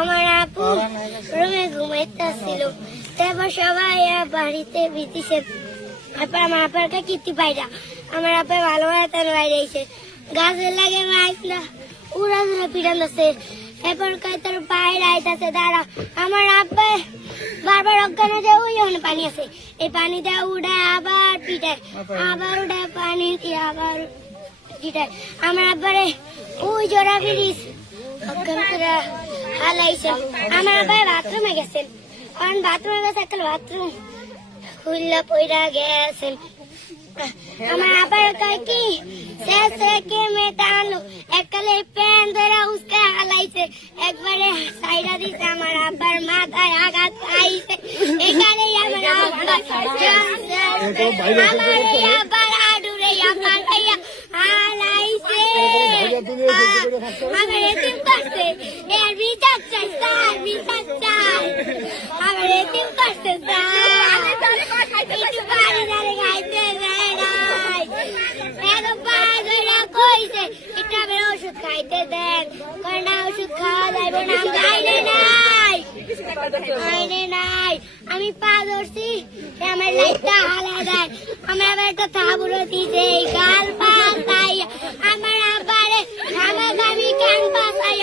আমার আপু রুমে ঘুমাইতেছিল, তারপর সবাই বাড়িতে বিতিছে। তারপর আমার আপারকে কীর্তি পাইরা আমার আপা ভালো তেন বাইরে আইছে, গাছের লাগে মাইকলা উড়া ধরা পিটান আছে। এরপর তোর বাইরে আইতাছে দাঁড়া, আমার আপা বারবার অজ্ঞান যে ওই ওখানে পানি আছে, এই পানি দেওয়া উড়ায় আবার পিটায়, আবার উড়ায় পানি দিয়ে আবার পিটায়। আমার আব্বারে ওই জোড়া ব্রিজ অজ্ঞান করে হালাইছে। আমার আব্বাই বাথরুমে গেছেন, কারণ বাথরুমে গেছে একটা বাথরুম খুললা পইরা গেছেন। আমার আব্বার কয় কি শেষে কে মেয়েটা আনলো, এককালে প্যান ধরে উস্কে হালাইছে, একবারে সাইডা দিছে। আমার আব্বার মাথায় আঘাত খাইছে, এখানেই আমার আব্বা আমার আব্বার আডুরে হালাইছে, আমার এতিম করছে, এর বিচার চাই স্যার, বিচার চাই, আমার এতিম করছে স্যার, একটু পানি ধরে খাইতে দেয় নাই, এত পাগলা কইছে এটা আমি ওষুধ খাইতে দেন, না ওষুধ খাওয়া যাইব না, আইনে নাই, আইনে নাই, আমি পা ধরছি আমার লাইটটা হালা দেয়, আমার আবার একটা থাবুরো দিছে গাল পা তাই আমার আবারে আমি কান পাতাই।